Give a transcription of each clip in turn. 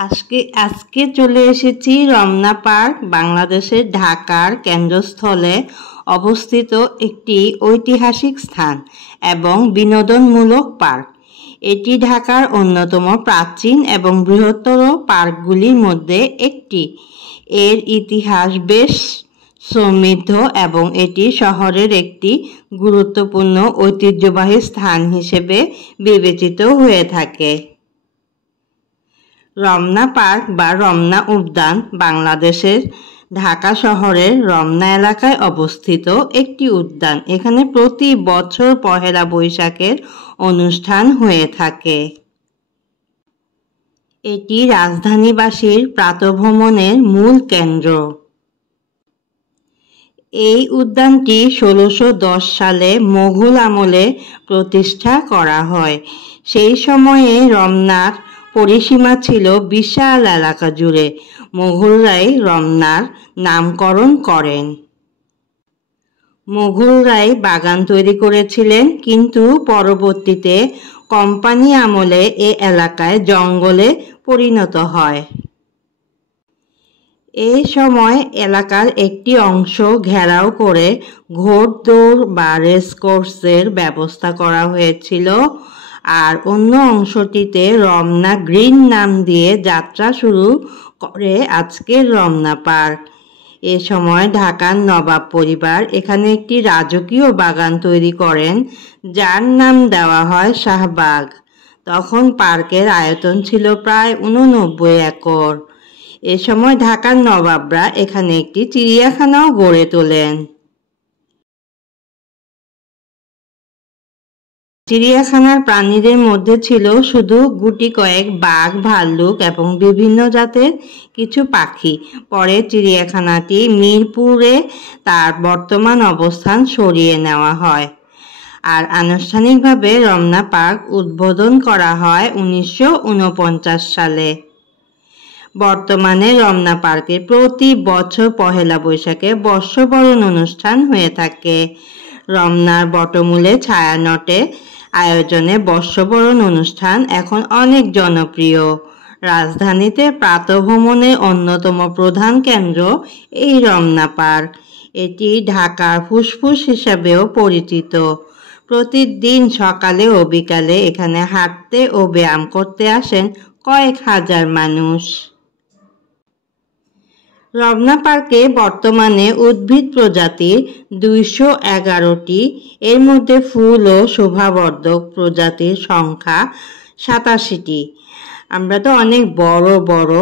আজকে আজকে চলে এসেছি রমনা পার্ক, বাংলাদেশের ঢাকার কেন্দ্রস্থলে অবস্থিত একটি ঐতিহাসিক স্থান এবং বিনোদনমূলক পার্ক। এটি ঢাকার অন্যতম প্রাচীন এবং বৃহত্তর পার্কগুলির মধ্যে একটি। এর ইতিহাস বেশ সমৃদ্ধ এবং এটি শহরের একটি গুরুত্বপূর্ণ ঐতিহ্যবাহী স্থান হিসেবে বিবেচিত হয়ে থাকে। রমনা পার্ক বা রমনা উদ্যান বাংলাদেশের ঢাকা শহরের রমনা এলাকায় অবস্থিত একটি উদ্যান। এখানে প্রতি বছর পহেলা বৈশাখের অনুষ্ঠান হয়ে থাকে। এটি রাজধানীবাসীর প্রাতঃভ্রমণের মূল কেন্দ্র। এই উদ্যানটি 1610 সালে মোগল আমলে প্রতিষ্ঠা করা হয়। সেই সময়ে রমনার পরিসীমা ছিল বিশাল এলাকা জুড়ে। মোগলরাই রমনার নামকরণ করেন। মোগলরাই বাগান তৈরি করেছিলেন, কিন্তু পরবর্তীতে কোম্পানি আমলে এ এলাকায় জঙ্গলে পরিণত হয়। এই সময় এলাকার একটি অংশ ঘেরাও করে ঘোড়দৌড় বা রেসকোর্সের ব্যবস্থা করা হয়েছিল, আর অন্য অংশটিতে রমনা গ্রিন নাম দিয়ে যাত্রা শুরু করে আজকের রমনা পার্ক। এ সময় ঢাকার নবাব পরিবার এখানে একটি রাজকীয় বাগান তৈরি করেন, যার নাম দেওয়া হয় শাহবাগ। তখন পার্কের আয়তন ছিল প্রায় 89 একর। এ সময় ঢাকার নবাবরা এখানে একটি চিড়িয়াখানাও গড়ে তোলেন। চিড়িয়াখানার প্রাণীদের মধ্যে ছিল শুধু গুটি কয়েক বাঘ, ভাল্লুক এবং বিভিন্ন জাতের কিছু পাখি। পরে চিড়িয়াখানাটি মিরপুরে তার বর্তমান অবস্থান সরিয়ে নেওয়া হয়, আর আনুষ্ঠানিকভাবে রমনা পার্ক উদ্বোধন করা হয় 1949 সালে। বর্তমানে রমনা পার্কে প্রতি বছর পহেলা বৈশাখে বর্ষবরণ অনুষ্ঠান হয়ে থাকে। রমনার বটমূলে ছায়ানটে আয়োজনে বর্ষবরণ অনুষ্ঠান এখন অনেক জনপ্রিয়। রাজধানীতে প্রাতঃভ্রমণের অন্যতম প্রধান কেন্দ্র এই রমনা পার্ক। এটি ঢাকার ফুসফুস হিসাবেও পরিচিত। প্রতিদিন সকালে ও বিকালে এখানে হাঁটতে ও ব্যায়াম করতে আসেন কয়েক হাজার মানুষ। রমনা পার্কে বর্তমানে উদ্ভিদ প্রজাতি 211টি। এর মধ্যে ফুল ও শোভাবর্ধক প্রজাতির সংখ্যা 87টি। আমরা তো অনেক বড় বড়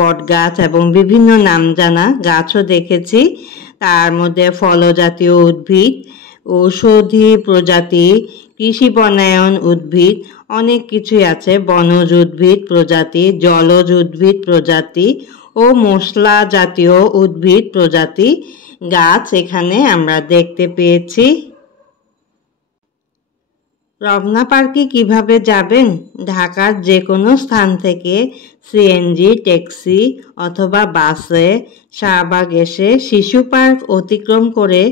বট গাছ এবং বিভিন্ন নামজানা গাছও দেখেছি। তার মধ্যে ফলজাতীয় উদ্ভিদ, ঔষধি প্রজাতি, কৃষি বনায়ন উদ্ভিদ, অনেক কিছুই আছে। বনজ উদ্ভিদ প্রজাতি, জলজ উদ্ভিদ প্রজাতি ও মশলা জাতীয় উদ্ভিদ প্রজাতি গাছ এখানে আমরা দেখতে পেয়েছি। রমনা পার্কে কিভাবে যাবেন? ঢাকার যে কোনো স্থান থেকে সিএনজি, ট্যাক্সি অথবা বাসে শাহবাগ এসে শিশু পার্ক অতিক্রম করে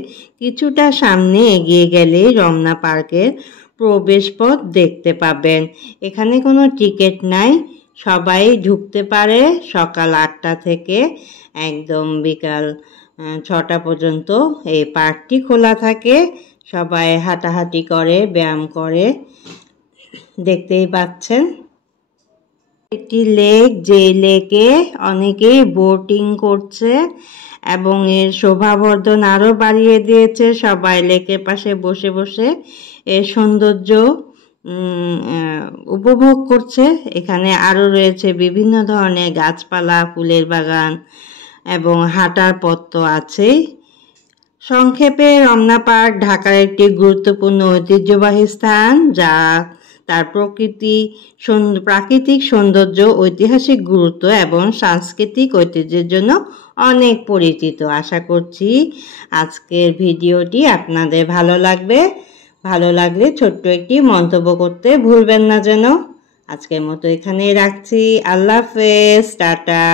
কিছুটা সামনে এগিয়ে গেলেই রমনা পার্কের প্রবেশপথ দেখতে পাবেন। এখানে কোনো টিকিট নাই, সবাই ঢুকতে পারে। সকাল 8টা থেকে একদম বিকাল 6টা পর্যন্ত এই পার্কটি খোলা থাকে। সবাই হাঁটাহাঁটি করে, ব্যায়াম করে, দেখতেই পাচ্ছেন। একটি লেক, যে লেকে অনেকেই বোটিং করছে এবং এর শোভাবর্ধন আরও বাড়িয়ে দিয়েছে। সবাই লেকের পাশে বসে বসে এর সৌন্দর্য উপভোগ করছে। এখানে আরও রয়েছে বিভিন্ন ধরনের গাছপালা, ফুলের বাগান এবং হাঁটার পথ তো আছেই। সংক্ষেপে রমনা পার্ক ঢাকার একটি গুরুত্বপূর্ণ ঐতিহ্যবাহী স্থান, যা তার প্রাকৃতিক সৌন্দর্য, ঐতিহাসিক গুরুত্ব এবং সাংস্কৃতিক ঐতিহ্যের জন্য অনেক পরিচিত। আশা করছি আজকের ভিডিওটি আপনাদের ভালো লাগবে। ভালো লাগলে ছোট্ট একটি মন্তব্য করতে ভুলবেন না যেন। আজকের মতো এখানেই রাখছি। আল্লাহ হাফেজ, টাটা।